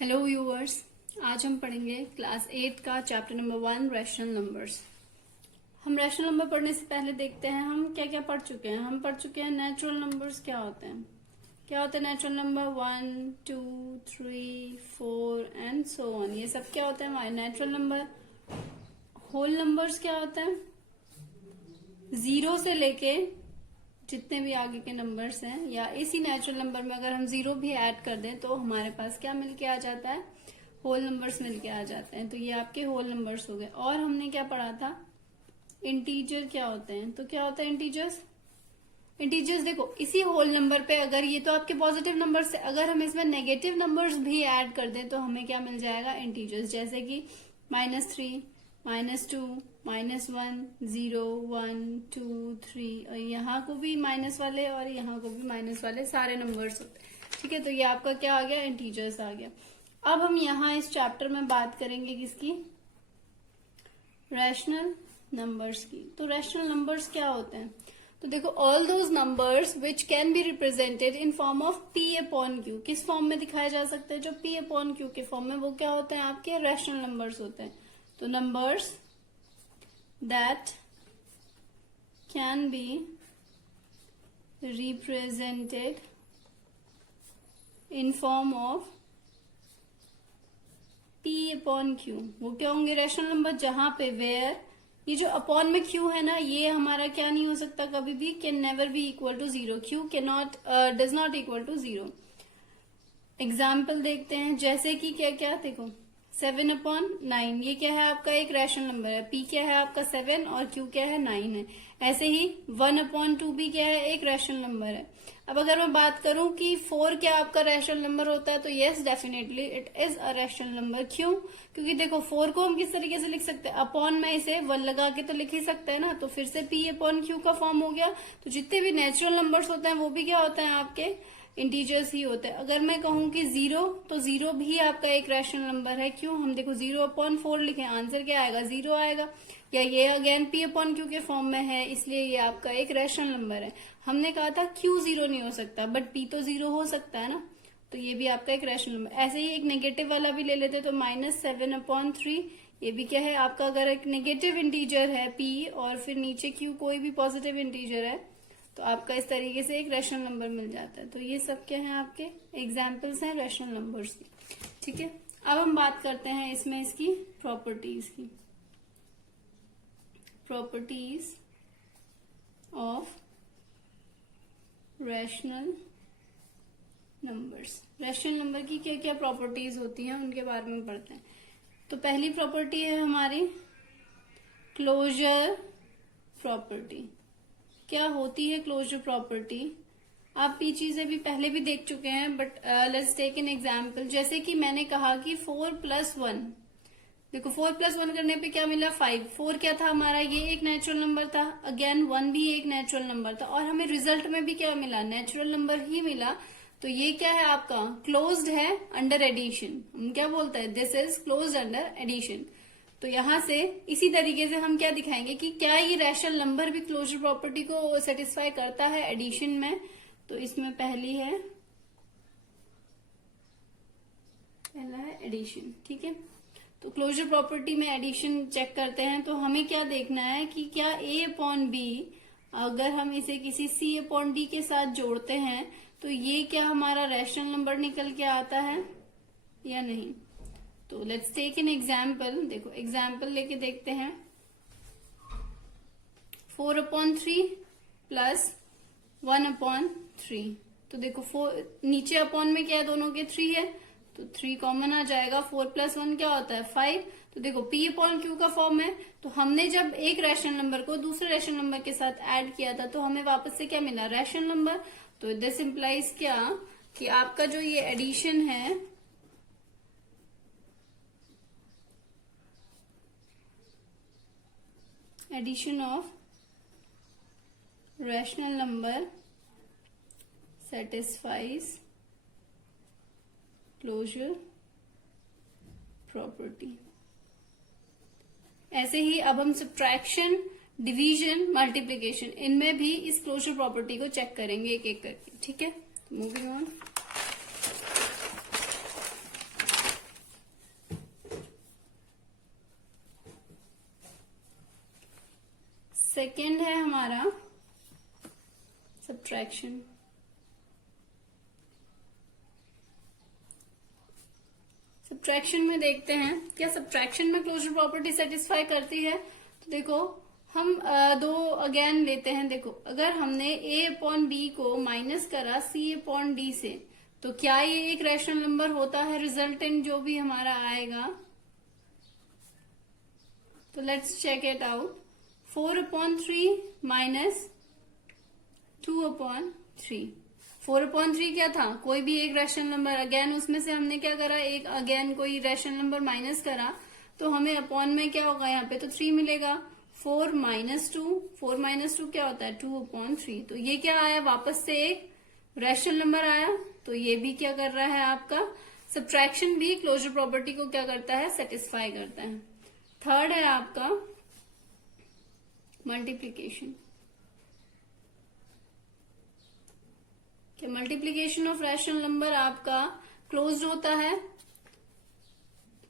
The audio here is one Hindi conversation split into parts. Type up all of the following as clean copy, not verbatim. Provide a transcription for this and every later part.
हेलो व्यूअर्स, आज हम पढ़ेंगे क्लास 8 का चैप्टर नंबर 1 रैशनल नंबर्स। हम रैशनल नंबर पढ़ने से पहले देखते हैं हम क्या क्या पढ़ चुके हैं। हम पढ़ चुके हैं नेचुरल नंबर्स क्या होते हैं। Natural number 1, 2, 3, 4 and so on, ये सब क्या होते हैं हमारे नेचुरल नंबर। होल नंबर्स क्या होते हैं, 0 से लेके जितने भी आगे के नंबर्स हैं, या इसी नेचुरल नंबर में अगर हम 0 भी ऐड कर दें तो हमारे पास क्या मिलके आ जाता है, होल नंबर्स मिलके आ जाते हैं। तो ये आपके होल नंबर्स हो गए। और हमने क्या पढ़ा था, इंटीजर क्या होते हैं। तो क्या होता है इंटीजर्स, देखो इसी होल नंबर पे अगर ये तो आपके पॉजिटिव नंबर्स है, अगर हम इसमें नेगेटिव नंबर्स भी ऐड कर दें तो हमें क्या मिल जाएगा, इंटीजर्स। जैसे कि -3, -2, -1, 0, 1, 2, 3, और यहाँ को भी माइनस वाले और यहाँ को भी माइनस वाले सारे नंबर्स होते हैं। ठीक है, तो ये आपका क्या आ गया, इंटीजर्स आ गया। अब हम यहाँ इस चैप्टर में बात करेंगे किसकी, रैशनल नंबर्स की। तो रैशनल नंबर्स क्या होते हैं, तो देखो all those numbers which can be represented in form of P/Q। किस फॉर्म में दिखाया जा सकता है, जो P/Q के फॉर्म में, वो क्या होते हैं, आपके रैशनल नंबर्स होते हैं। तो numbers that can be represented in form of P/Q, वो क्या होंगे, रैशनल नंबर, जहां पे वेयर ये जो अपॉन में Q है ना, ये हमारा क्या नहीं हो सकता कभी भी, can never be equal to 0। Q cannot does not equal to 0। Example देखते हैं, जैसे कि क्या क्या देखो, 7/9 ये क्या है आपका, एक रैशनल नंबर है। P क्या है आपका 7 और Q क्या है 9 है। ऐसे ही 1/2 भी क्या है, एक रैशनल नंबर है। अब अगर मैं बात करूं कि 4 क्या आपका रैशनल नंबर होता है, तो yes definitely it is a rational number. क्यों, क्योंकि देखो 4 को हम किस तरीके से लिख सकते हैं, अपॉन में इसे 1 लगा के तो लिख ही सकते हैं ना, तो फिर से P/Q का फॉर्म हो गया। तो जितने भी नेचुरल नंबर्स होते हैं वो भी क्या होते हैं, आपके इंटीजर्स ही होते हैं। अगर मैं कहूं कि 0, तो 0 भी आपका एक रैशनल नंबर है। क्यों, हम देखो 0/4 लिखे, आंसर क्या आएगा, 0 आएगा। या ये अगेन P/Q के फॉर्म में है, इसलिए ये आपका एक रैशनल नंबर है। हमने कहा था Q 0 नहीं हो सकता, बट P तो 0 हो सकता है ना, तो ये भी आपका एक रैशनल नंबर। ऐसे ही एक नेगेटिव वाला भी ले लेते, तो -7/3 ये भी क्या है आपका, अगर एक नेगेटिव इंटीजर है P और फिर नीचे Q कोई भी पॉजिटिव इंटीजर है, तो आपका इस तरीके से एक रैशनल नंबर मिल जाता है। तो ये सब क्या है, आपके एग्जाम्पल्स हैं रैशनल नंबर्स की। ठीक है, अब हम बात करते हैं इसमें इसकी प्रॉपर्टीज की। Properties of rational numbers. Rational number की क्या क्या प्रॉपर्टीज होती हैं, उनके बारे में पढ़ते हैं। तो पहली प्रॉपर्टी है हमारी क्लोजर प्रॉपर्टी। क्या होती है क्लोजर प्रॉपर्टी, आप ये चीजें भी पहले भी देख चुके हैं, but let's take an example. जैसे कि मैंने कहा कि 4+1, देखो 4+1 करने पे क्या मिला, 5। 4 क्या था हमारा, ये एक नेचुरल नंबर था। अगेन 1 भी एक नेचुरल नंबर था, और हमें रिजल्ट में भी क्या मिला, नेचुरल नंबर ही मिला। तो ये क्या है आपका, क्लोज्ड है अंडर एडिशन। हम क्या बोलते हैं, this is closed under addition. तो यहां से इसी तरीके से हम क्या दिखाएंगे कि क्या ये रैशनल नंबर भी क्लोजर प्रॉपर्टी को सेटिस्फाई करता है एडिशन में। तो इसमें पहला है एडिशन। ठीक है, तो क्लोजर प्रॉपर्टी में एडिशन चेक करते हैं, तो हमें क्या देखना है कि क्या A/B अगर हम इसे किसी C/D के साथ जोड़ते हैं तो ये क्या हमारा रैशनल नंबर निकल के आता है या नहीं। तो लेट्स टेक एन एग्जाम्पल। देखो एग्जाम्पल लेके देखते हैं, 4/3 प्लस 1/3। तो देखो 4 नीचे अपॉन में क्या है, दोनों के 3 है, तो 3 कॉमन आ जाएगा। 4+1 क्या होता है, 5। तो देखो P/Q का फॉर्म है, तो हमने जब एक रैशनल नंबर को दूसरे रैशनल नंबर के साथ ऐड किया था तो हमें वापस से क्या मिला, रैशनल नंबर। तो दिस इंप्लाइज क्या, कि आपका जो ये एडिशन है, addition of rational number satisfies closure property. ऐसे ही अब हम सब्ट्रैक्शन, डिवीजन, मल्टीप्लीकेशन, इनमें भी इस क्लोजर प्रॉपर्टी को चेक करेंगे एक एक करके। ठीक है, मूविंग ऑन। सेकेंड है हमारा सब्ट्रैक्शन। सब्ट्रैक्शन में देखते हैं क्या सब्ट्रैक्शन में क्लोजर प्रॉपर्टी सेटिस्फाई करती है। तो देखो हम दो अगेन लेते हैं। देखो अगर हमने a अपॉन बी को माइनस करा c अपॉन डी से, तो क्या ये एक रैशनल नंबर होता है? रिजल्टेंट जो भी हमारा आएगा, तो let's check it out. 4/3 minus 2/3। 4/3 क्या था? कोई भी एक रैशनल नंबर, अगेन उसमें से हमने क्या करा, एक अगेन कोई रैशनल नंबर माइनस करा, तो हमें अपॉन में क्या होगा, यहाँ पे तो 3 मिलेगा। 4 माइनस 2, 4 माइनस 2 क्या होता है? 2/3। तो ये क्या आया, वापस से एक रैशनल नंबर आया। तो ये भी क्या कर रहा है आपका सब्ट्रैक्शन भी क्लोजर प्रॉपर्टी को क्या करता है, सेटिस्फाई करता है। थर्ड है आपका मल्टीप्लीकेशन। क्या मल्टीप्लीकेशन ऑफ रैशनल नंबर आपका क्लोज्ड होता है?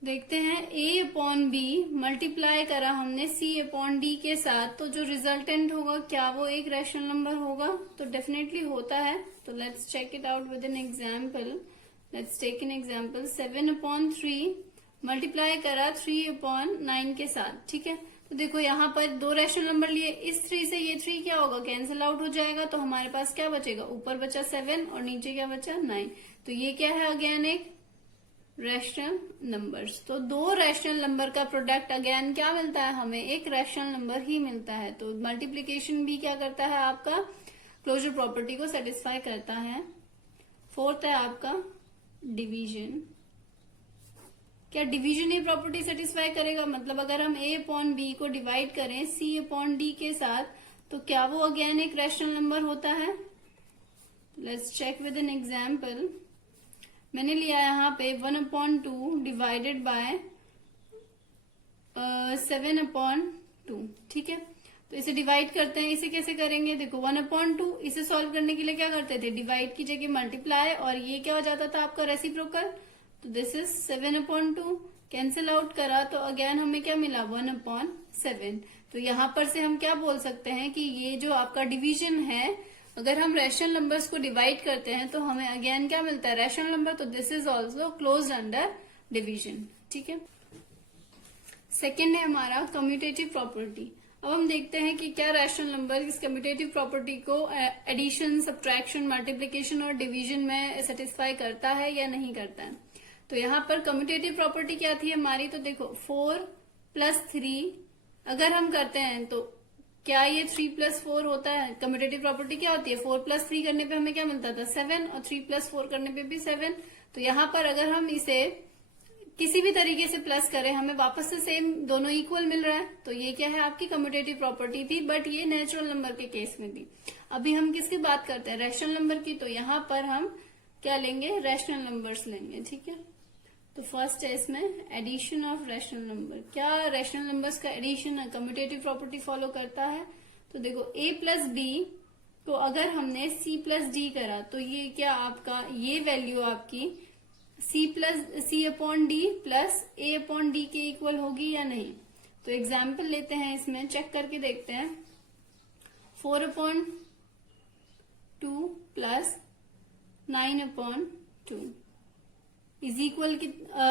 देखते हैं a अपॉन बी मल्टीप्लाई करा हमने c अपॉन डी के साथ, तो जो रिजल्टेंट होगा क्या वो एक रैशनल नंबर होगा? तो डेफिनेटली होता है। तो let's check it out with an example. Let's take an example. 7/3 multiply करा 3/9 के साथ, ठीक है। तो देखो यहाँ पर दो रैशनल नंबर लिए, इस 3 से ये 3 क्या होगा, कैंसिल आउट हो जाएगा। तो हमारे पास क्या बचेगा, ऊपर बचा 7 और नीचे क्या बचा 9। तो ये क्या है, अगेन एक रैशनल नंबर्स। तो दो रैशनल नंबर का प्रोडक्ट अगेन क्या मिलता है, हमें एक रैशनल नंबर ही मिलता है। तो मल्टीप्लीकेशन भी क्या करता है, आपका क्लोजर प्रॉपर्टी को सेटिस्फाई करता है। फोर्थ है आपका डिवीजन। क्या डिवीजन ये प्रॉपर्टी सेटिस्फाई करेगा? मतलब अगर हम a अपॉन बी को डिवाइड करें c अपॉन डी के साथ, तो क्या वो अगेन एक रैशनल नंबर होता है? Let's check with an example. मैंने लिया यहाँ पे 1/2 डिवाइडेड बाय 7/2, ठीक है। तो इसे डिवाइड करते हैं। इसे कैसे करेंगे, देखो 1/2 इसे सॉल्व करने के लिए क्या करते थे, डिवाइड की जगह मल्टीप्लाई, और ये क्या हो जाता था आपका रेसिप्रोकल। तो दिस इज 7/2, कैंसिल आउट करा तो अगेन हमें क्या मिला, 1/7। तो यहाँ पर से हम क्या बोल सकते हैं कि ये जो आपका डिवीजन है, अगर हम रैशनल नंबर्स को डिवाइड करते हैं तो हमें अगेन क्या मिलता है, रैशनल नंबर। तो this is also closed under division, ठीक है। सेकेंड है हमारा कम्यूटेटिव प्रॉपर्टी। अब हम देखते हैं कि क्या रैशनल नंबर इस कम्यूटेटिव प्रॉपर्टी को एडिशन, सब्ट्रैक्शन, मल्टीप्लीकेशन और डिवीजन में सेटिस्फाई करता है या नहीं करता है। तो यहाँ पर कम्यूटेटिव प्रॉपर्टी क्या थी हमारी, तो देखो 4 + 3 अगर हम करते हैं तो क्या ये 3 + 4 होता है। कम्यूटेटिव प्रॉपर्टी क्या होती है, 4 + 3 करने पे हमें क्या मिलता था, 7, और 3 + 4 करने पे भी 7। तो यहाँ पर अगर हम इसे किसी भी तरीके से प्लस करें, हमें वापस से सेम दोनों इक्वल मिल रहा है। तो ये क्या है, आपकी कम्यूटेटिव प्रॉपर्टी थी, बट ये नेचुरल नंबर के केस में थी। अभी हम किसकी बात करते हैं, रैशनल नंबर की। तो यहाँ पर हम क्या लेंगे, रैशनल नंबर्स लेंगे, ठीक है। तो फर्स्ट है इसमें एडिशन ऑफ रैशनल नंबर। क्या रैशनल नंबर्स का एडिशन कम्यूटेटिव प्रॉपर्टी फॉलो करता है। तो देखो a + b को अगर हमने c + d करा, तो ये क्या आपका, ये वैल्यू आपकी c upon D plus a upon D के इक्वल होगी या नहीं। तो एग्जाम्पल लेते हैं, इसमें चेक करके देखते हैं। 4/2 प्लस 9/2 इज इक्वल की,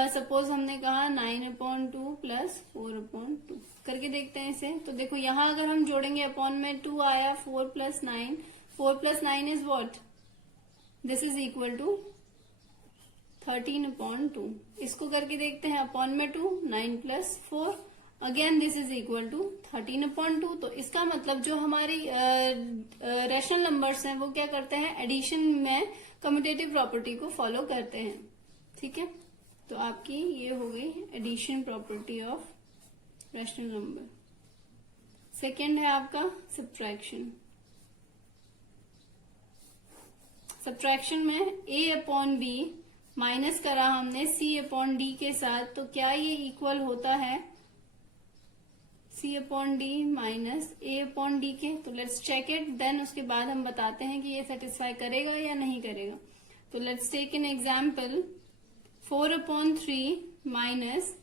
सपोज हमने कहा 9/2 प्लस 4/2 करके देखते हैं इसे। तो देखो यहाँ अगर हम जोड़ेंगे, अपॉन में 2 आया, 4 + 9, 4 + 9 is what, this is equal to 13/2। इसको करके देखते हैं, अपॉन में 2, 9 + 4, again this is equal to 13/2। तो इसका मतलब जो हमारी रैशनल नंबर्स हैं वो क्या करते हैं, एडिशन में कम्यूटेटिव प्रॉपर्टी को फॉलो करते हैं, ठीक है। तो आपकी ये हो गई addition property of rational number. Second है आपका सब्ट्रैक्शन। सब्ट्रैक्शन में a अपॉन बी माइनस करा हमने c अपॉन डी के साथ, तो क्या ये इक्वल होता है c upon D minus a upon D के। तो लेट्स चेक इट, देन उसके बाद हम बताते हैं कि ये सेटिस्फाई करेगा या नहीं करेगा। तो let's take an example. 4/3 minus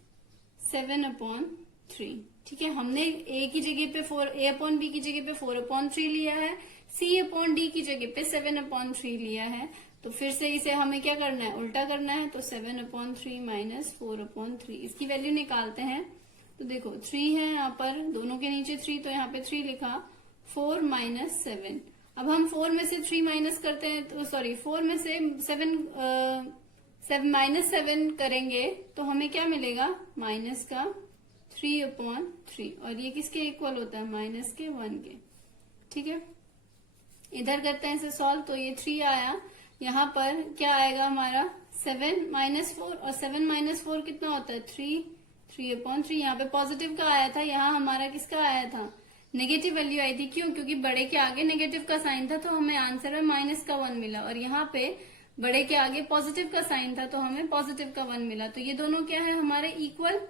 7/3, ठीक है, हमने ए की जगह पे ए अपॉन बी की जगह पे 4/3 लिया है, सी अपॉन डी की जगह पे 7/3 लिया है। तो फिर से इसे हमें क्या करना है, उल्टा करना है। तो 7/3 माइनस 4/3, इसकी वैल्यू निकालते हैं। तो देखो 3 है यहाँ पर, दोनों के नीचे 3, तो यहाँ पे 3 लिखा, 4 माइनस 7। अब हम 4 में से 3 माइनस करते हैं, तो सॉरी 4 में से 7 माइनस 7 करेंगे तो हमें क्या मिलेगा, माइनस का 3/3, और ये किसके इक्वल होता है, माइनस के 1 के। ठीक है, इधर करते हैं इसे सॉल्व, तो ये 3 आया, यहाँ पर क्या आएगा हमारा 7 माइनस 4, और 7 माइनस 4 कितना होता है 3/3। यहाँ पे पॉजिटिव का आया था, यहाँ हमारा किसका आया था, नेगेटिव वैल्यू आई थी। क्यों, क्योंकि बड़े के आगे नेगेटिव का साइन था, तो हमें आंसर में माइनस का 1 मिला, और यहाँ पे बड़े के आगे पॉजिटिव का साइन था, तो हमें पॉजिटिव का 1 मिला। तो ये दोनों क्या है, हमारे इक्वल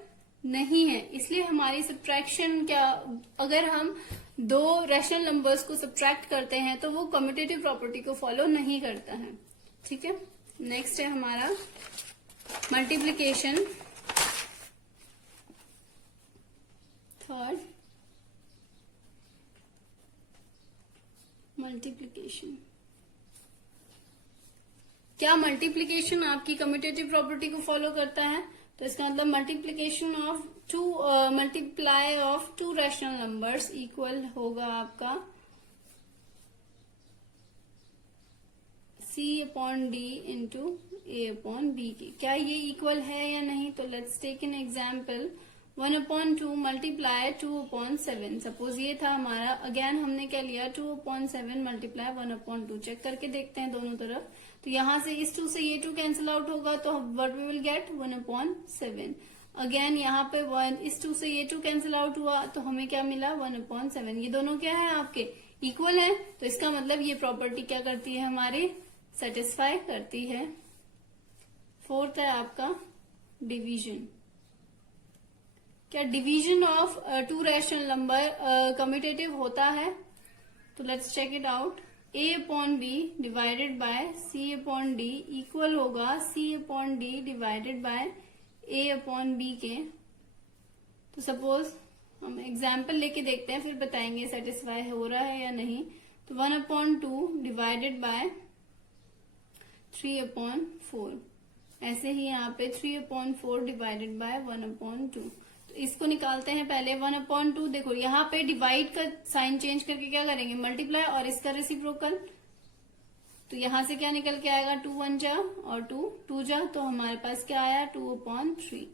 नहीं है, इसलिए हमारी सब्ट्रैक्शन क्या, अगर हम दो रैशनल नंबर्स को सब्ट्रैक्ट करते हैं तो वो कम्यूटेटिव प्रॉपर्टी को फॉलो नहीं करता है। ठीक है, नेक्स्ट है हमारा मल्टीप्लीकेशन। Third, multiplication. क्या मल्टीप्लीकेशन आपकी कम्यूटेटिव प्रॉपर्टी को फॉलो करता है, तो इसका मतलब multiplication of multiply of two rational numbers equal होगा आपका C upon D into A upon B के। क्या ये इक्वल है या नहीं, तो let's take an example, 1/2 multiply 2/7। Suppose ये था हमारा, अगेन हमने क्या लिया, 2/7 मल्टीप्लाई 1/2। चेक करके देखते हैं दोनों तरफ, तो यहाँ से इस 2 से ये 2 कैंसिल आउट होगा, तो what we will get 1/7। Again यहाँ पे 1, इस 2 से ये 2 कैंसिल आउट हुआ, तो हमें क्या मिला 1/7। ये दोनों क्या है, आपके इक्वल है, तो इसका मतलब ये प्रॉपर्टी क्या करती है, हमारी सेटिस्फाई करती है। फोर्थ है आपका डिवीजन। क्या division of two rational number commutative होता है, तो let's check it out. a upon B divided by c upon D equal होगा c upon D divided by a upon B के। तो सपोज हम एग्जाम्पल लेके देखते हैं, फिर बताएंगे सेटिस्फाई हो रहा है या नहीं। तो 1/2 डिवाइडेड बाय 3/4, ऐसे ही यहाँ पे 3/4 डिवाइडेड बाय 1/2। तो इसको निकालते हैं पहले 1/2। देखो यहाँ पे डिवाइड का साइन चेंज करके क्या करेंगे, मल्टीप्लाई, और इसका रेसिप्रोकल। तो यहाँ से क्या निकल के आएगा, 2 1 जा और 2 2 जा, तो हमारे पास क्या आया 2/3।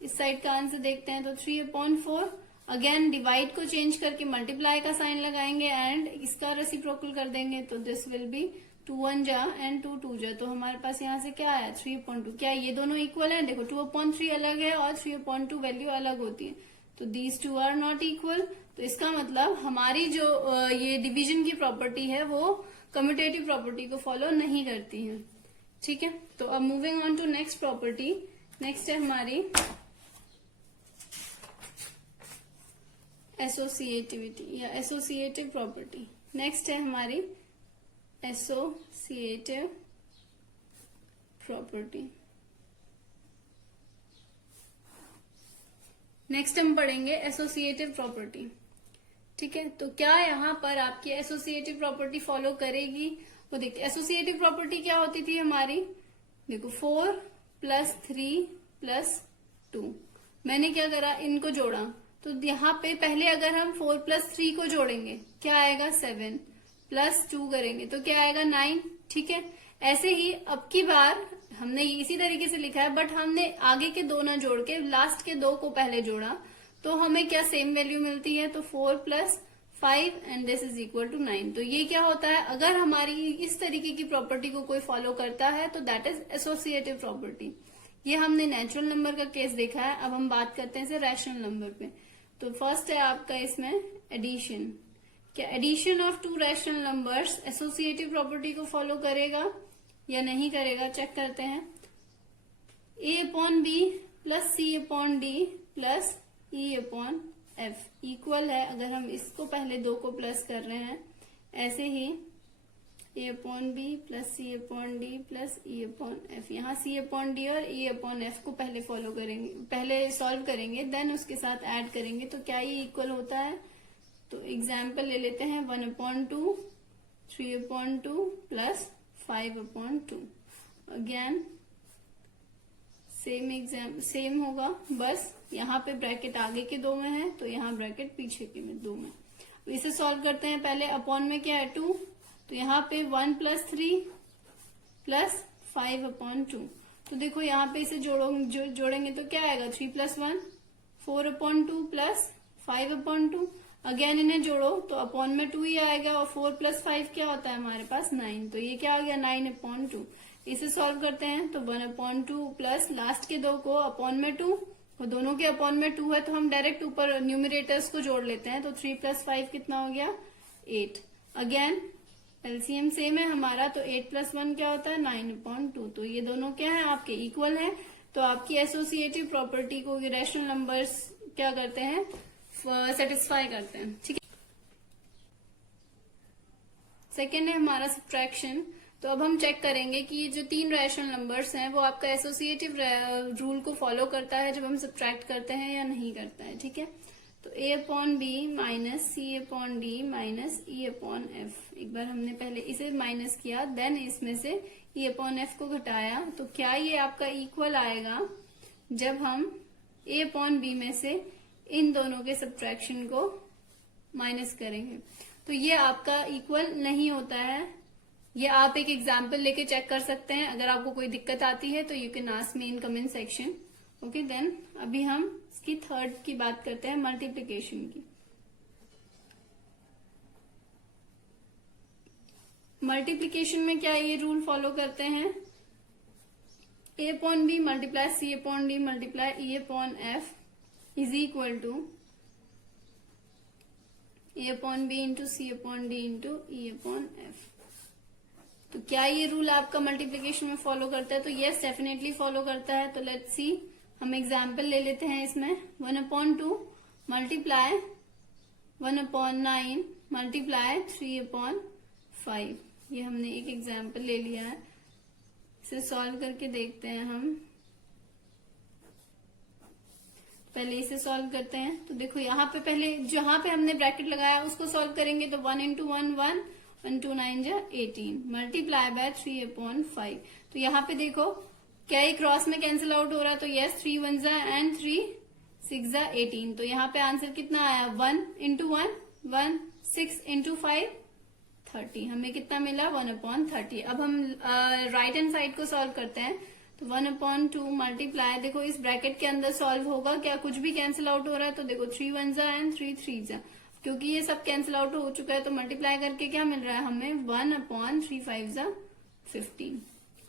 इस साइड का आंसर देखते हैं, तो 3/4। अगेन डिवाइड को चेंज करके मल्टीप्लाई का साइन लगाएंगे एंड इसका रेसिप्रोकल कर देंगे, तो दिस विल बी 2 1 जा एंड 2 2 जा। तो हमारे पास यहाँ से क्या आया 3/2। क्या ये दोनों इक्वल है, देखो 2/3 अलग है और 3/2 वैल्यू अलग होती है, तो these two are not equal. तो इसका मतलब हमारी जो ये डिवीजन की प्रॉपर्टी है वो कम्यूटेटिव प्रॉपर्टी को फॉलो नहीं करती है। ठीक है, तो अब moving on to next property. Next है हमारी एसोसिएटिविटी या एसोसिएटिव प्रॉपर्टी। नेक्स्ट है हमारी एसोसिएटिव प्रॉपर्टी। नेक्स्ट हम पढ़ेंगे एसोसिएटिव प्रॉपर्टी। ठीक है, तो क्या यहाँ पर आपकी एसोसिएटिव प्रॉपर्टी फॉलो करेगी, वो देखते। एसोसिएटिव प्रॉपर्टी क्या होती थी हमारी, देखो 4 + 3 + 2। मैंने क्या करा, इनको जोड़ा, तो यहाँ पे पहले अगर हम 4 + 3 को जोड़ेंगे क्या आएगा 7, +2 करेंगे तो क्या आएगा 9। ठीक है, ऐसे ही अब की बार हमने इसी तरीके से लिखा है, बट हमने आगे के 2 ना जोड़ के लास्ट के 2 को पहले जोड़ा, तो हमें क्या सेम वैल्यू मिलती है, तो 4 + 5 and this is equal to 9। तो ये क्या होता है, अगर हमारी इस तरीके की प्रॉपर्टी को कोई फॉलो करता है तो दैट इज एसोसिएटिव प्रॉपर्टी। ये हमने नेचुरल नंबर का केस देखा है, अब हम बात करते हैं रैशनल नंबर पे। तो फर्स्ट है आपका इसमें एडिशन। क्या addition of two rational numbers associative property को फॉलो करेगा या नहीं करेगा, चेक करते हैं। a upon B plus C upon D plus E upon F equal है, अगर हम इसको पहले 2 को प्लस कर रहे हैं, ऐसे ही A upon B plus C upon D plus E upon F. यहाँ सी अपॉन डी और ई अपॉन एफ को पहले फॉलो करेंगे, पहले सॉल्व करेंगे, देन उसके साथ ऐड करेंगे। तो क्या ये इक्वल होता है? तो एग्जाम्पल ले लेते हैं 1/2, 3/2 प्लस 5/2। अगेन सेम होगा, बस यहाँ पे ब्रैकेट आगे के दो में है तो यहाँ ब्रैकेट पीछे के में दो में। तो इसे सॉल्व करते हैं। पहले अपॉन में क्या है 2, तो यहाँ पे 1 + 3 प्लस 5/2। तो देखो यहाँ पे इसे जोड़ेंगे तो क्या आएगा 3 + 1 4/2 प्लस 5/2। अगेन इन्हें जोड़ो तो अपॉन में 2 ही आएगा और 4 + 5 क्या होता है हमारे पास 9। तो ये क्या हो गया 9/2। इसे सॉल्व करते हैं तो 1/2 प्लस लास्ट के दो को अपॉन में 2, और दोनों के अपॉन में 2 है तो हम डायरेक्ट ऊपर न्यूमरेटर्स को जोड़ लेते हैं। तो 3 + 5 कितना हो गया 8। अगेन एलसीएम सेम है हमारा, तो 8 + 1 क्या होता है 9/2। तो ये दोनों क्या है आपके इक्वल है। तो आपकी एसोसिएटिव प्रॉपर्टी को रैशनल नंबर्स क्या करते हैं सेटिस्फाई करते हैं। ठीक है। सेकेंड है हमारा सब्ट्रैक्शन। तो अब हम चेक करेंगे कि ये जो 3 रैशनल नंबर्स हैं वो आपका एसोसिएटिव रूल को फॉलो करता है जब हम सब्ट्रैक्ट करते हैं या नहीं करता है। ठीक है। तो a upon B minus C upon D minus E upon F. एक बार हमने पहले इसे माइनस किया, देन इसमें से ई अपॉन एफ को घटाया। तो क्या ये आपका इक्वल आएगा जब हम a अपॉन बी में से इन दोनों के सब्ट्रैक्शन को माइनस करेंगे? तो ये आपका इक्वल नहीं होता है। ये आप एक एग्जाम्पल लेके चेक कर सकते हैं। अगर आपको कोई दिक्कत आती है तो you can ask me in comment section. Okay, then अभी हम इसकी थर्ड की बात करते हैं, मल्टीप्लिकेशन की। मल्टीप्लिकेशन में क्या ये रूल फॉलो करते हैं, a upon B multiply C upon D multiply E upon F is equal to a upon B into C upon D into E upon F. तो क्या ये रूल आपका मल्टीप्लिकेशन में फॉलो करता है? तो यस, डेफिनेटली फॉलो करता है। तो लेट्स सी, हम एग्जाम्पल ले लेते हैं इसमें 1/2 मल्टीप्लाई 1/9 मल्टीप्लाई 3/5। ये हमने एक एग्जाम्पल ले लिया है, इसे सॉल्व करके देखते हैं हम। पहले इसे सॉल्व करते हैं। तो देखो यहाँ पे पहले जहां पे हमने ब्रैकेट लगाया उसको सॉल्व करेंगे तो 1 × 1 1 1 2 9 जा 18 मल्टीप्लाई बाय 3/5। तो यहाँ पे देखो क्या ये क्रॉस में कैंसिल आउट हो रहा है? तो यस, 3 1 जा एंड 3 6 जा 18। तो यहाँ पे आंसर कितना आया 1 × 1 1 6 × 5 30। हमें कितना मिला 1/30। अब हम राइट हैंड साइड को सॉल्व करते हैं। तो 1/2 मल्टीप्लाई, देखो इस ब्रैकेट के अंदर सॉल्व होगा क्या, कुछ भी कैंसिल आउट हो रहा है? तो देखो 3 1 जा एंड 3 3 जा, क्योंकि ये सब कैंसिल आउट हो चुका है तो मल्टीप्लाई करके क्या मिल रहा है हमें 1/3 5 जा 15।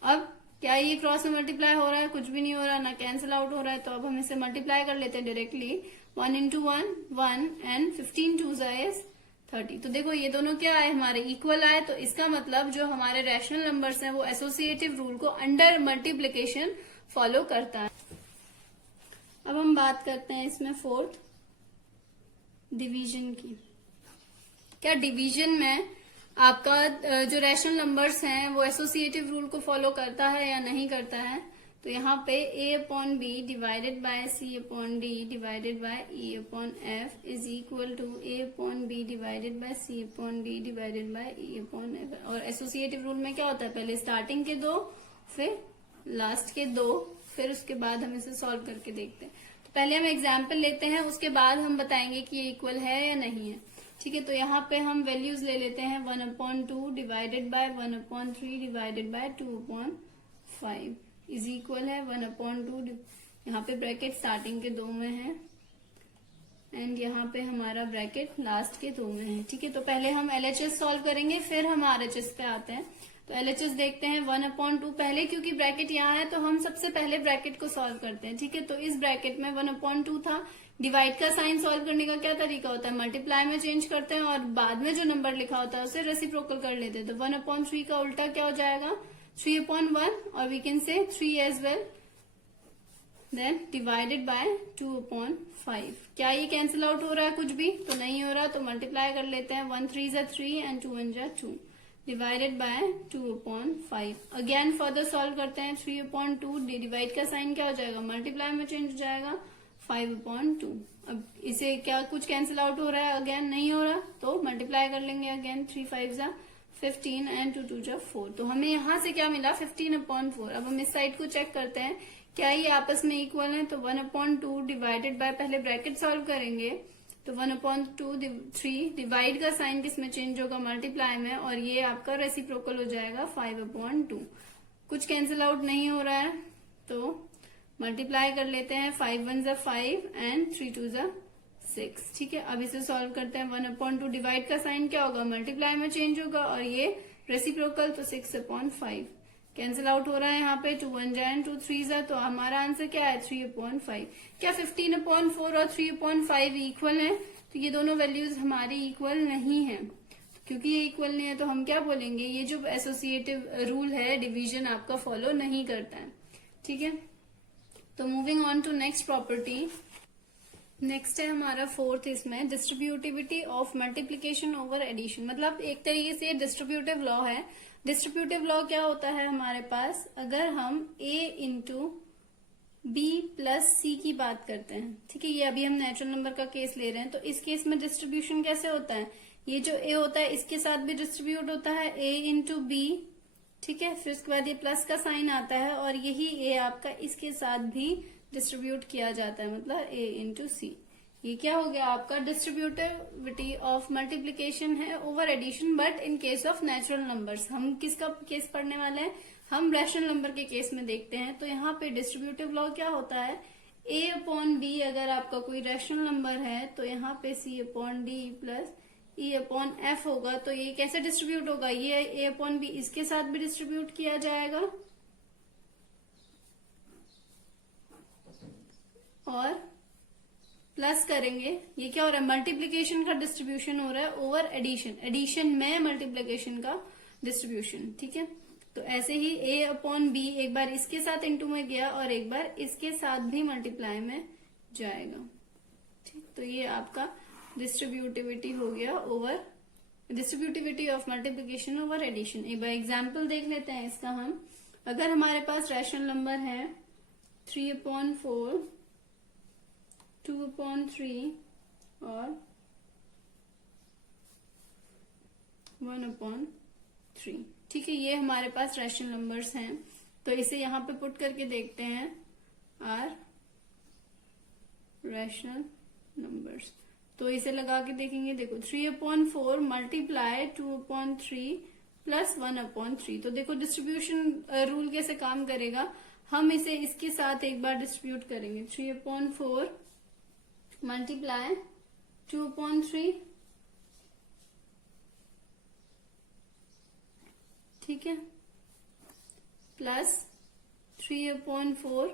अब क्या ये क्रॉस में मल्टीप्लाई हो रहा है? कुछ भी नहीं हो रहा, ना कैंसिल आउट हो रहा है। तो अब हम इसे मल्टीप्लाई कर लेते हैं डायरेक्टली। 1 × 1 1 एंड 15 2 जा 30। तो देखो ये दोनों क्या आए हमारे इक्वल आए। तो इसका मतलब जो हमारे रैशनल नंबर्स हैं वो एसोसिएटिव रूल को अंडर मल्टीप्लिकेशन फॉलो करता है। अब हम बात करते हैं इसमें फोर्थ, डिवीजन की। क्या डिवीजन में आपका जो रैशनल नंबर्स हैं वो एसोसिएटिव रूल को फॉलो करता है या नहीं करता है? तो यहाँ पे a upon B divided by C upon D divided by E upon F is equal to a upon B divided by C upon D divided by E upon F. और एसोसिएटिव रूल में क्या होता है, पहले स्टार्टिंग के दो, फिर लास्ट के दो, फिर उसके बाद हम इसे सॉल्व करके देखते हैं। तो पहले हम एग्जाम्पल लेते हैं, उसके बाद हम बताएंगे कि ये इक्वल है या नहीं है। ठीक है। तो यहाँ पे हम वैल्यूज ले लेते हैं 1/2 divided by 1/3 divided by 2/5 is equal है 1/2। यहाँ पे ब्रैकेट स्टार्टिंग के दो में है एंड यहाँ पे हमारा ब्रैकेट लास्ट के दो में है। ठीक है। तो पहले हम LHS सॉल्व करेंगे, फिर हम RHS पे आते हैं। तो LHS देखते हैं 1/2 पहले, क्योंकि ब्रैकेट यहाँ है तो हम सबसे पहले ब्रैकेट को सॉल्व करते हैं। ठीक है। तो इस ब्रैकेट में 1/2 था। डिवाइड का साइन सॉल्व करने का क्या तरीका होता है, मल्टीप्लाई में चेंज करते हैं और बाद में जो नंबर लिखा होता है उसे रेसिप्रोकल कर लेते हैं। तो 1/3 का उल्टा क्या हो जाएगा 3/1 और we can say 3 as well, then divided by 2/5। क्या ये कैंसिल आउट हो रहा है? कुछ भी तो नहीं हो रहा, तो मल्टीप्लाई कर लेते हैं। 1 3 जा 3 एंड 2 1 जा 2, divided by 2/5। Again further solve करते हैं। 3/2 डिवाइड का साइन क्या हो जाएगा, मल्टीप्लाई में चेंज हो जाएगा 5/2। अब इसे क्या कुछ कैंसिल आउट हो रहा है, अगेन नहीं हो रहा, तो मल्टीप्लाई कर लेंगे अगेन। 3 5 15 एंड 2 2 4। तो हमें यहाँ से क्या मिला, 15/4। अब हम इस साइड को चेक करते हैं क्या ये आपस में इक्वल है। तो 1/2 डिवाइडेड बाय, पहले ब्रैकेट सॉल्व करेंगे, तो 1/2 3 डिवाइड का साइन किस में चेंज होगा, मल्टीप्लाई में, और ये आपका रेसिप्रोकल हो जाएगा 5/2। कुछ कैंसिल आउट नहीं हो रहा है तो मल्टीप्लाई कर लेते हैं। 5 1 5 एंड 3 2 6। ठीक है, अब इसे सॉल्व करते हैं। 1/2 डिवाइड का साइन क्या होगा, मल्टीप्लाई में चेंज होगा, और ये रेसिप्रोकल, तो 6/5 कैंसिल आउट हो रहा है यहाँ पे। 2 1 जा एंड 2 3 जा, तो हमारा आंसर क्या है, 3/5। क्या 15/4 और 3/5 इक्वल है? तो ये दोनों वैल्यूज हमारी इक्वल नहीं है। क्योंकि ये इक्वल नहीं है तो हम क्या बोलेंगे, ये जो एसोसिएटिव रूल है डिवीजन आपका फॉलो नहीं करता है। ठीक है, तो moving on to next property. Next है हमारा फोर्थ, इसमें distributivity of multiplication over addition. मतलब एक तरीके से डिस्ट्रीब्यूटिव लॉ है। डिस्ट्रीब्यूटिव लॉ क्या होता है हमारे पास, अगर हम a into B plus C की बात करते हैं, ठीक है, ये अभी हम नेचुरल नंबर का केस ले रहे हैं, तो इस केस में डिस्ट्रीब्यूशन कैसे होता है, ये जो a होता है इसके साथ भी डिस्ट्रीब्यूट होता है, a इंटू बी, ठीक है, फिर उसके बाद ये प्लस का साइन आता है, और यही a आपका इसके साथ भी डिस्ट्रीब्यूट किया जाता है, मतलब a इंटू सी। ये क्या हो गया आपका, डिस्ट्रीब्यूटिविटी ऑफ मल्टीप्लीकेशन है over addition, but in case of natural numbers. हम किसका केस पढ़ने वाले हैं, हम रैशनल नंबर के केस में देखते हैं। तो यहाँ पे डिस्ट्रीब्यूटिव लॉ क्या होता है, a/b अगर आपका कोई रैशनल नंबर है तो यहाँ पे c/d प्लस e/f होगा। तो ये कैसे डिस्ट्रीब्यूट होगा, ये a/b इसके साथ भी डिस्ट्रीब्यूट किया जाएगा, और प्लस करेंगे, ये क्या हो रहा है, मल्टीप्लीकेशन का डिस्ट्रीब्यूशन हो रहा है ओवर एडिशन, एडिशन में मल्टीप्लीकेशन का डिस्ट्रीब्यूशन। ठीक है, तो ऐसे ही a/b एक बार इसके साथ इंटू में गया और एक बार इसके साथ भी मल्टीप्लाई में जाएगा। ठीक, तो ये आपका डिस्ट्रीब्यूटिविटी हो गया over, distributivity of multiplication over addition. एक बार एग्जाम्पल देख लेते हैं इसका हम। अगर हमारे पास रैशनल नंबर है 3/4, 2/3 और 1/3, ठीक है, ये हमारे पास रैशनल नंबर्स हैं। तो इसे यहाँ पे पुट करके देखते हैं, आर रैशनल नंबर्स। तो इसे लगा के देखेंगे, देखो 3/4 मल्टीप्लाई 2/3 प्लस 1/3। तो देखो डिस्ट्रीब्यूशन रूल कैसे काम करेगा, हम इसे इसके साथ एक बार डिस्ट्रीब्यूट करेंगे। 3/4 मल्टीप्लाई 2/3, ठीक है, प्लस 3/4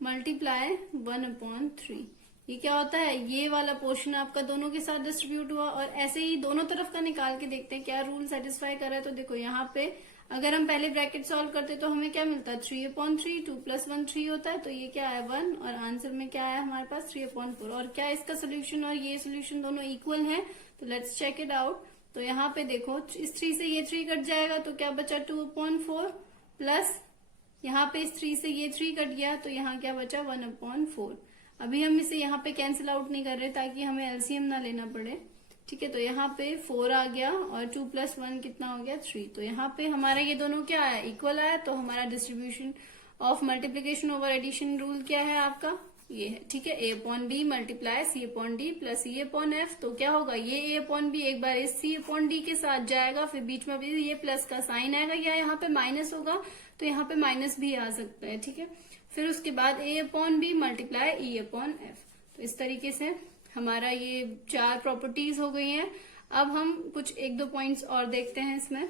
मल्टीप्लाई 1/3। ये क्या होता है, ये वाला पोर्शन आपका दोनों के साथ डिस्ट्रीब्यूट हुआ, और ऐसे ही दोनों तरफ का निकाल के देखते हैं क्या रूल सेटिस्फाई कर रहा है। तो देखो यहाँ पे अगर हम पहले ब्रैकेट सॉल्व करते तो हमें क्या मिलता है, 3/3, 2 + 1 3 होता है, तो ये क्या है 1, और आंसर में क्या है हमारे पास 3/4। और क्या इसका सोल्यूशन और ये सोल्यूशन दोनों इक्वल है, तो लेट्स चेक इट आउट। तो यहाँ पे देखो इस 3 से ये 3 कट जाएगा, तो क्या बचा 2/4, प्लस यहाँ पे इस 3 से ये 3 कट गया, तो यहाँ क्या बचा 1/4। अभी हम इसे यहाँ पे कैंसिल आउट नहीं कर रहे ताकि हमें एलसीएम ना लेना पड़े। ठीक है, तो यहाँ पे 4 आ गया, और 2 + 1 कितना हो गया 3। तो यहाँ पे हमारा ये दोनों क्या आया, इक्वल आया। तो हमारा distribution of multiplication over addition rule क्या है आपका, ये है। ठीक है, a/b multiply c/d plus e/f। तो क्या होगा, ये a/b एक बार इस c/d के साथ जाएगा, फिर बीच में भी ये प्लस का साइन आएगा, या यहाँ पे माइनस होगा तो यहाँ पे माइनस भी आ सकता है। ठीक है, फिर उसके बाद a/b मल्टीप्लाई e/f। तो इस तरीके से हमारा ये 4 प्रॉपर्टीज हो गई हैं। अब हम कुछ 1-2 पॉइंट्स और देखते हैं इसमें।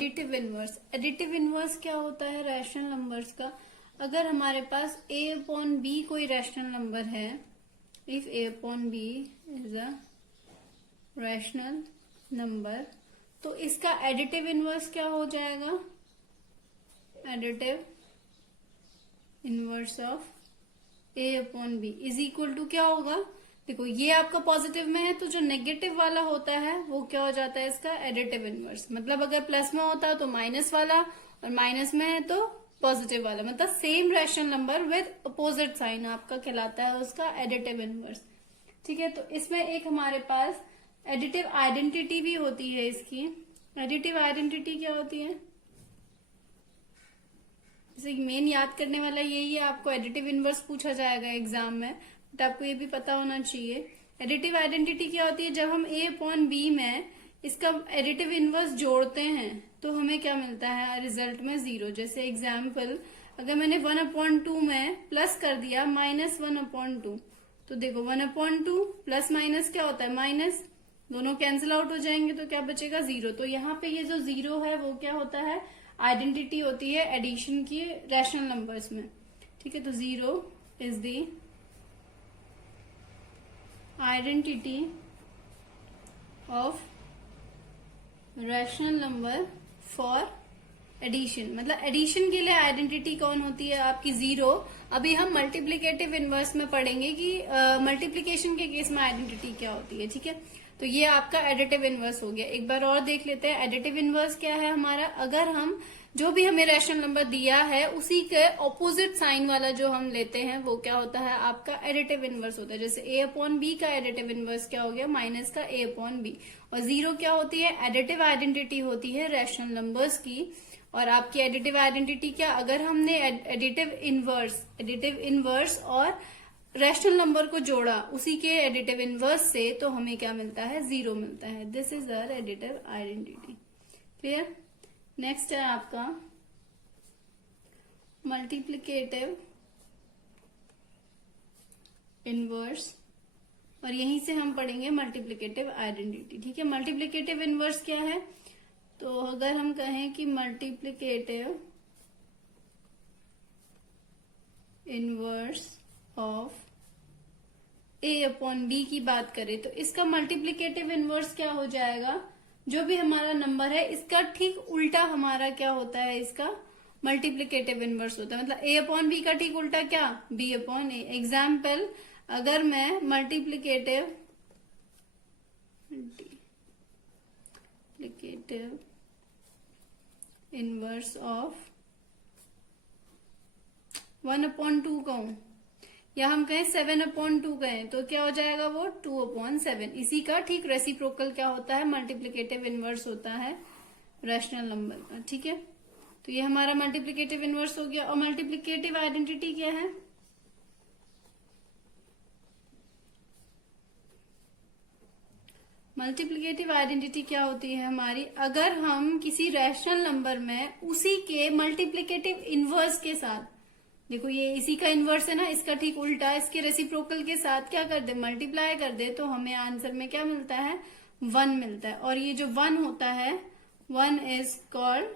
एडिटिव इनवर्स, एडिटिव इनवर्स क्या होता है रैशनल नंबर्स का। अगर हमारे पास a/b कोई रैशनल नंबर है, if a/b is a rational number, तो इसका एडिटिव इनवर्स क्या हो जाएगा, additive inverse of a/b is equal to क्या होगा, देखो ये आपका पॉजिटिव में है, तो जो नेगेटिव वाला होता है वो क्या हो जाता है इसका एडिटिव इनवर्स। मतलब अगर प्लस में होता तो माइनस वाला, और माइनस में है तो पॉजिटिव वाला, मतलब same rational number with opposite sign आपका कहलाता है उसका एडिटिव इनवर्स। ठीक है, तो इसमें एक हमारे पास एडिटिव आइडेंटिटी भी होती है इसकी। एडिटिव आइडेंटिटी क्या होती है, जैसे मेन याद करने वाला यही है, आपको एडिटिव इनवर्स पूछा जाएगा एग्जाम में, बट आपको ये भी पता होना चाहिए। एडिटिव आइडेंटिटी क्या होती है, जब हम a अपॉन बी में इसका एडिटिव इनवर्स जोड़ते हैं तो हमें क्या मिलता है रिजल्ट में 0। जैसे एग्जाम्पल, अगर मैंने 1/2 में प्लस कर दिया -1/2, तो देखो 1/2 प्लस माइनस क्या होता है माइनस, दोनों कैंसिल आउट हो जाएंगे तो क्या बचेगा 0। तो यहाँ पे ये जो 0 है वो क्या होता है आइडेंटिटी होती है एडिशन की रैशनल नंबर्स में। ठीक है, तो 0 is the identity of rational number for addition. मतलब एडिशन के लिए आइडेंटिटी कौन होती है आपकी 0। अभी हम मल्टीप्लीकेटिव इनवर्स में पढ़ेंगे कि मल्टीप्लीकेशन के केस में आइडेंटिटी क्या होती है। ठीक है, तो ये आपका एडिटिव इनवर्स हो गया। एक बार और देख लेते हैं एडिटिव इनवर्स क्या है हमारा। अगर हम जो भी हमें रैशनल नंबर दिया है उसी के ऑपोजिट साइन वाला जो हम लेते हैं वो क्या होता है आपका एडिटिव इनवर्स होता है। जैसे a अपॉन बी का एडिटिव इनवर्स क्या हो गया माइनस का a अपॉन बी। और 0 क्या होती है एडिटिव आइडेंटिटी होती है रैशनल नंबर्स की। और आपकी एडिटिव आइडेंटिटी क्या, अगर हमने एडिटिव इनवर्स और रैशनल नंबर को जोड़ा उसी के एडिटिव इनवर्स से, तो हमें क्या मिलता है 0 मिलता है। This is our additive identity. Clear. Next है आपका मल्टीप्लिकेटिव इनवर्स, और यहीं से हम पढ़ेंगे मल्टीप्लिकेटिव आइडेंटिटी। ठीक है, मल्टीप्लिकेटिव इनवर्स क्या है, तो अगर हम कहें कि multiplicative inverse of a upon b की बात करें तो इसका मल्टीप्लिकेटिव इनवर्स क्या हो जाएगा, जो भी हमारा नंबर है इसका ठीक उल्टा हमारा क्या होता है इसका मल्टीप्लिकेटिव इनवर्स होता है। मतलब a अपॉन बी का ठीक उल्टा क्या b अपॉन ए। एग्जाम्पल, अगर मैं मल्टीप्लिकेटिव इनवर्स ऑफ 1/2 कहूं, या हम कहें 7/2 कहें, तो क्या हो जाएगा वो 2/7। इसी का ठीक रेसिप्रोकल क्या होता है मल्टीप्लिकेटिव इनवर्स होता है रैशनल नंबर का। ठीक है, तो ये हमारा मल्टीप्लिकेटिव इनवर्स हो गया। और मल्टीप्लिकेटिव आइडेंटिटी क्या है, मल्टीप्लिकेटिव आइडेंटिटी क्या होती है हमारी, अगर हम किसी रैशनल नंबर में उसी के मल्टीप्लिकेटिव इनवर्स के साथ, देखो ये इसी का इनवर्स है ना, इसका ठीक उल्टा इसके रेसिप्रोकल के साथ क्या कर दे मल्टीप्लाई कर दे, तो हमें आंसर में क्या मिलता है 1 मिलता है। और ये जो 1 होता है 1 इज कॉल्ड